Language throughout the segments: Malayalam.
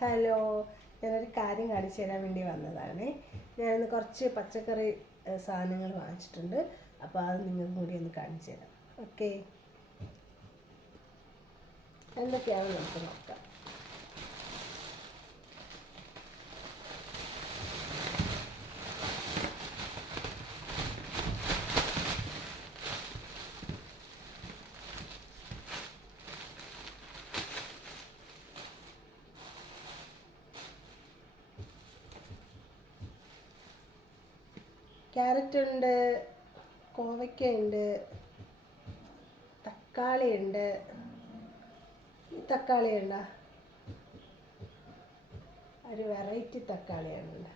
ഹലോ, ഞാനൊരു കാര്യം കാണിച്ചു തരാൻ വേണ്ടി വന്നതാണ്. ഞാനിന്ന് കുറച്ച് പച്ചക്കറി സാധനങ്ങൾ വാങ്ങിച്ചിട്ടുണ്ട്. അപ്പോൾ അത് നിങ്ങൾക്ക് കൂടി ഒന്ന് കാണിച്ചു തരാം. ഓക്കെ, എന്തൊക്കെയാണെന്ന് നമുക്ക് നോക്കാം. ക്യാരറ്റ് ഉണ്ട്, കോവയ്ക്ക ഉണ്ട്, തക്കാളി ഉണ്ട്. തക്കാളി ഉണ്ടോ? ഒരു വെറൈറ്റി തക്കാളിയാണ്.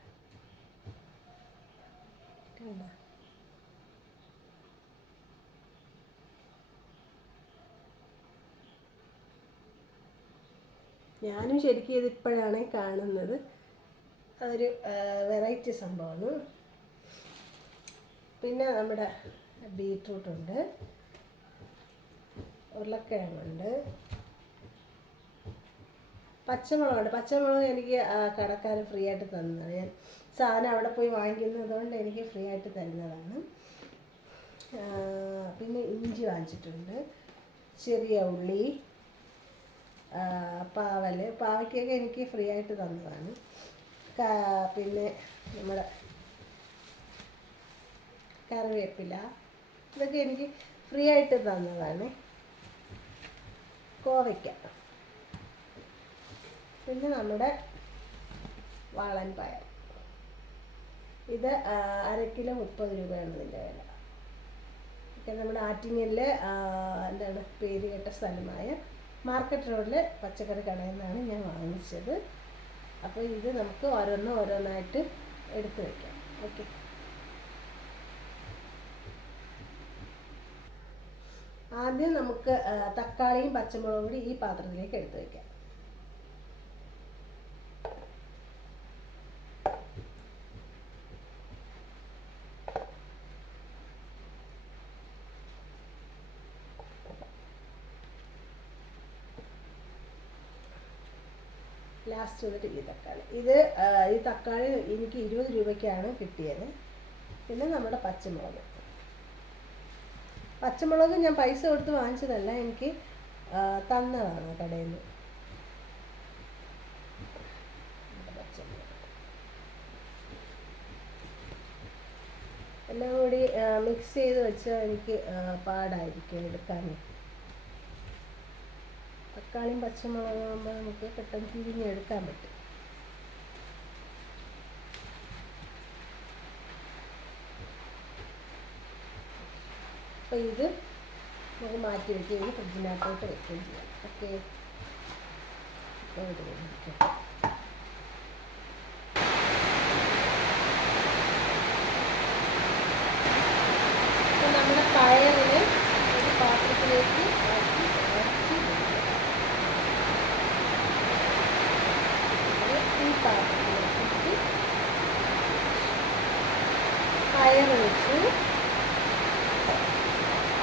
ഞാനും ശരിക്കും ഇതിപ്പോഴാണ് കാണുന്നത്. അതൊരു വെറൈറ്റി സംഭവമാണ്. പിന്നെ നമ്മുടെ ബീറ്റ്റൂട്ടുണ്ട്, ഉരുളക്കിഴങ്ങുണ്ട്, പച്ചമുളകുണ്ട്. പച്ചമുളക് എനിക്ക് കടക്കാർ ഫ്രീ ആയിട്ട് തന്നതാണ്. ഞാൻ സാധനം അവിടെ പോയി വാങ്ങിക്കുന്നതുകൊണ്ട് എനിക്ക് ഫ്രീ ആയിട്ട് തരുന്നതാണ്. പിന്നെ ഇഞ്ചി വാങ്ങിച്ചിട്ടുണ്ട്, ചെറിയ ഉള്ളി, പാവയ്ക്കൊക്കെ എനിക്ക് ഫ്രീ ആയിട്ട് തന്നതാണ്. പിന്നെ നമ്മുടെ കറിവേപ്പില, ഇതൊക്കെ എനിക്ക് ഫ്രീ ആയിട്ട് തന്നതാണ്. കോവയ്ക്ക, പിന്നെ നമ്മുടെ വാളൻ പയർ. ഇത് അരക്കിലോ 30 രൂപയാണ് ഇതിൻ്റെ വില. ഒക്കെ നമ്മുടെ ആറ്റിങ്ങലിലെ എന്താണ് പേര് കേട്ട സ്ഥലമായ മാർക്കറ്റ് റോഡിലെ പച്ചക്കറി കടയിൽ നിന്നാണ് ഞാൻ വാങ്ങിച്ചത്. അപ്പോൾ ഇത് നമുക്ക് ഓരോന്നായിട്ട് എടുത്ത് വയ്ക്കാം. ഓക്കെ, ആദ്യം നമുക്ക് തക്കാളിയും പച്ചമുളകും കൂടി ഈ പാത്രത്തിലേക്ക് എടുത്ത് വയ്ക്കാം. ലാസ്റ്റ് വന്നിട്ട് ഈ തക്കാളി എനിക്ക് 20 രൂപയ്ക്കാണ് കിട്ടിയത്. പിന്നെ നമ്മുടെ പച്ചമുളക് ഞാൻ പൈസ കൊടുത്ത് വാങ്ങിച്ചതല്ല, എനിക്ക് തന്നതാണ് കടയിൽ നിന്ന്. എല്ലാം കൂടി മിക്സ് ചെയ്ത് വെച്ചാൽ എനിക്ക് പാടായിരിക്കും എടുക്കാൻ. തക്കാളിയും പച്ചമുളകും ആകുമ്പോൾ നമുക്ക് പെട്ടെന്ന് തിരിഞ്ഞെടുക്കാൻ പറ്റും. അപ്പോൾ ഇത് നമുക്ക് മാറ്റി വയ്ക്കുകയും ഫ്രിഡ്ജിനകത്തോട്ട് വെക്കുകയും ചെയ്യാം. ഓക്കെ, അപ്പോൾ നമ്മുടെ പയറിനെ ഒരു പാത്രത്തിലേക്ക് ഈ പാത്രത്തിലേക്ക് പയർ വെച്ചു.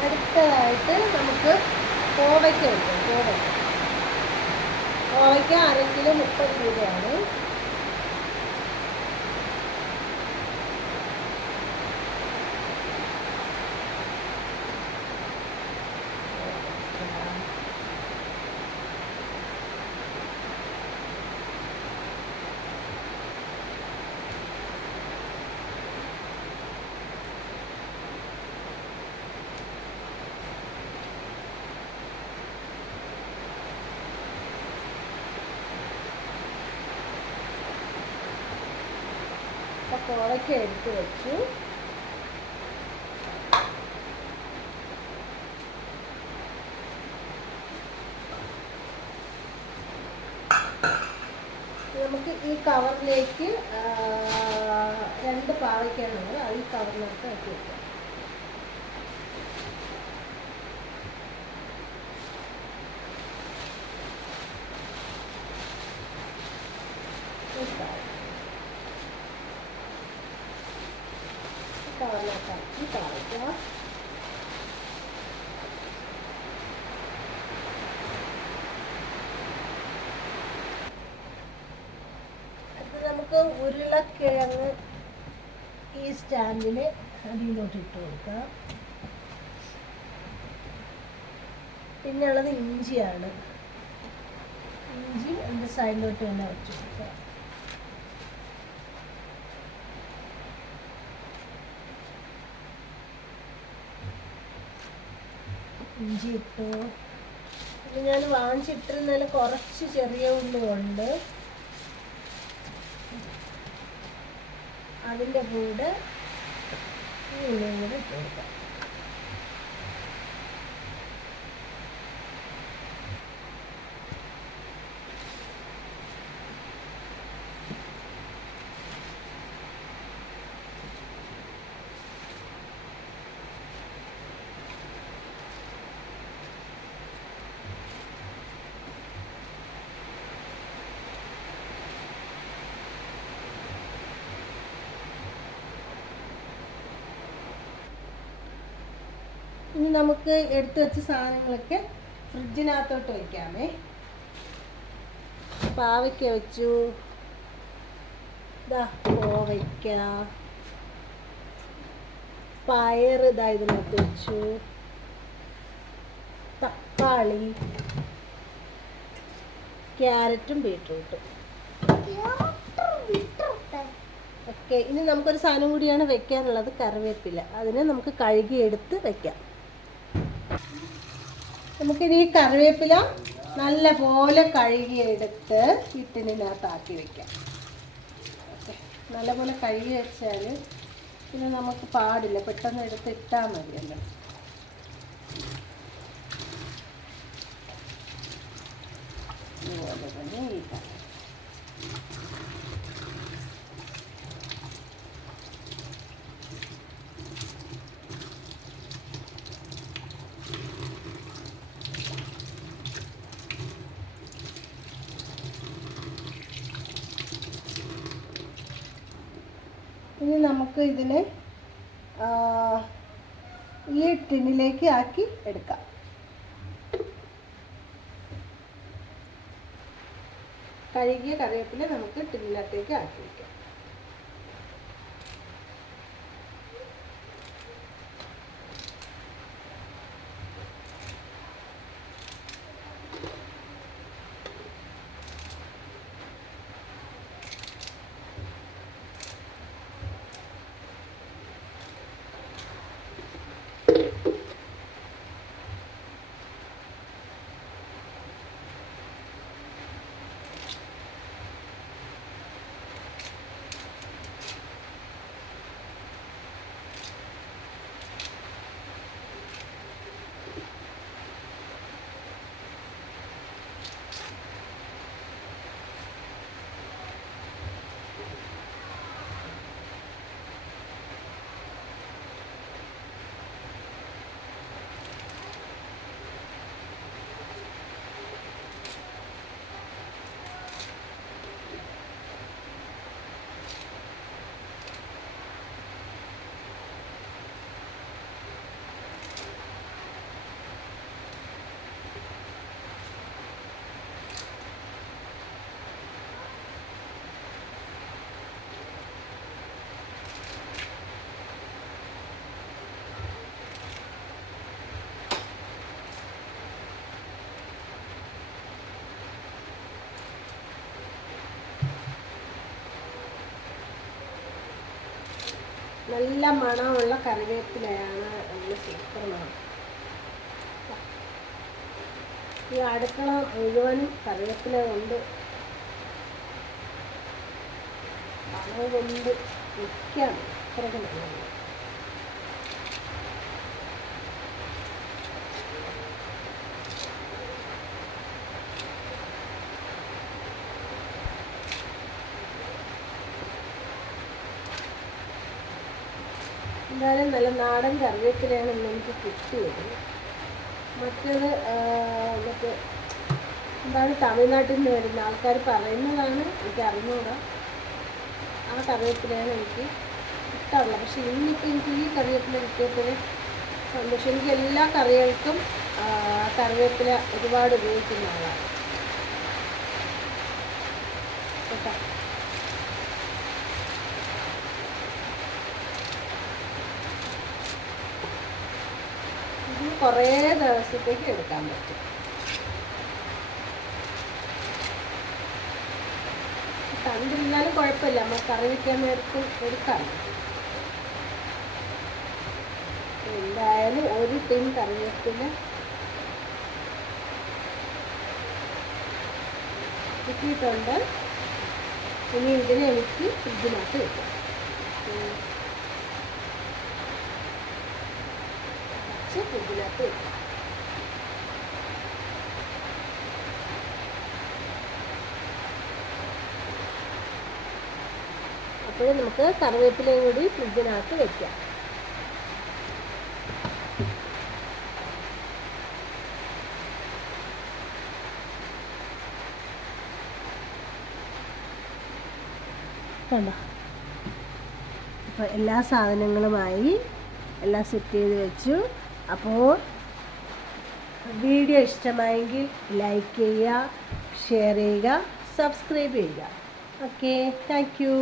അടുത്തതായിട്ട് നമുക്ക് കോവയ്ക്ക വയ്ക്കാം. കോവയ്ക്ക അരക്കിലോ 30 രൂപയാണ്. അപ്പോൾ കോവയ്ക്ക എടുത്ത് വെച്ചു. നമുക്ക് ഈ കവറിലേക്ക് 2 പാവയ്ക്കാണുള്ളത്. അത് ഈ കവറിനകത്ത് ആക്കി വെക്കാം. കവറിനകത്താക്കി പാവയ്ക്ക. നമുക്ക് ഉരുളക്കിഴങ്ങ് ഈ സ്റ്റാൻഡിൽ അടിയിലോട്ട് ഇട്ട് കൊടുക്കാം. പിന്നെ ഉള്ളത് ഇഞ്ചിയാണ്. ഇഞ്ചി എൻ്റെ സൈഡിലോട്ട് തന്നെ വെച്ച് കൊടുക്കാം. ഇഞ്ചി ഇട്ടു. ഇത് ഞാൻ വാങ്ങിച്ചിട്ടിരുന്നതിൽ കുറച്ച് ചെറിയ ഉള്ളി ഉണ്ട്. അതിൻ്റെ കൂടെ ഈ ഉള്ളിയും കൂടെ ഇട്ട് കൊടുക്കാം. ഇനി നമുക്ക് എടുത്തു വെച്ച സാധനങ്ങളൊക്കെ ഫ്രിഡ്ജിനകത്തോട്ട് വയ്ക്കാമേ. പാവയ്ക്ക വെച്ചു, ഇതാ കോവയ്ക്ക, പയർ ഇതാ ഇതിനകത്ത് വെച്ചു, തക്കാളി, ക്യാരറ്റും ബീട്രൂട്ടും. ഓക്കെ, ഇനി നമുക്കൊരു സാധനം കൂടിയാണ് വെക്കാനുള്ളത്, കറിവേപ്പില. അതിനെ നമുക്ക് കഴുകിയെടുത്ത് വെക്കാം. നമുക്കിനി ഈ കറിവേപ്പില നല്ല പോലെ കഴുകിയെടുത്ത് ഈ ടിന്നിനകത്താക്കി വെക്കാം. ഓക്കെ, നല്ലപോലെ കഴുകി വെച്ചാൽ പിന്നെ നമുക്ക് പാടില്ല, പെട്ടെന്ന് എടുത്ത് ഇട്ടാൽ മതിയല്ലോ. ഇതുപോലെ തന്നെ ഈ കറി. ഇനി നമുക്ക് ഇതിനെ ഈ ടിന്നിലേക്ക് ആക്കി എടുക്കാം. കഴുകിയ കറിവേപ്പില നമുക്ക് ടിന്നിനകത്തേക്ക് ആക്കി വയ്ക്കാം. നല്ല മണമുള്ള കറിവേപ്പിലയാണ്, നല്ല സൂപ്പർ മണം. ഈ അടുക്കള മുഴുവനും കറിവേപ്പില കൊണ്ട് മണം കൊണ്ട് നിൽക്കാം. അത്രയ്ക്ക് നല്ലത്. എന്തായാലും നല്ല നാടൻ കറിവേപ്പിലയാണ് ഇന്ന് എനിക്ക് കിട്ടിയത്. മറ്റേത് മറ്റേ എന്താണ് തമിഴ്നാട്ടിൽ നിന്ന് വരുന്ന ആൾക്കാർ പറയുന്നതാണ്, എനിക്ക് അറിഞ്ഞൂടാ. ആ കറിവേപ്പിലയാണ് എനിക്ക് ഇഷ്ടമുള്ളത്. പക്ഷെ ഇന്നിപ്പോൾ എനിക്ക് ഈ കറിവേപ്പില കിട്ടിയപ്പോൾ സന്തോഷം. എനിക്ക് എല്ലാ കറികൾക്കും കറിവേപ്പില ഒരുപാട് ഉപയോഗിക്കുന്ന ആളാണ് കേട്ടോ. കുറേ ദിവസത്തേക്ക് എടുക്കാൻ പറ്റും. കണ്ടിരുന്നാലും കുഴപ്പമില്ല, നമ്മൾ കറി വയ്ക്കാൻ നേരത്ത് എടുക്കാം. എന്തായാലും ഒരു ടിൻ കറിവേപ്പില കിട്ടിയിട്ടുണ്ട്. ഇനി ഇതിനെ എനിക്ക് ഫ്രിഡ്ജിനകത്ത് വെക്കാം. ഫ്രിഡ്ജിനകത്ത് വെക്കാം. അപ്പോൾ നമുക്ക് കറിവേപ്പിലയും കൂടി ഫ്രിഡ്ജിനകത്ത് വെക്കാം. കണ്ടോ, അപ്പോൾ എല്ലാ സാധനങ്ങളുമായി എല്ലാം സെറ്റ് ചെയ്ത് വെച്ചു. അപ്പോൾ വീഡിയോ ഇഷ്ടമായെങ്കിൽ ലൈക്ക് ചെയ്യുക, ഷെയർ ചെയ്യുക, സബ്സ്ക്രൈബ് ചെയ്യുക. Okay, thank you.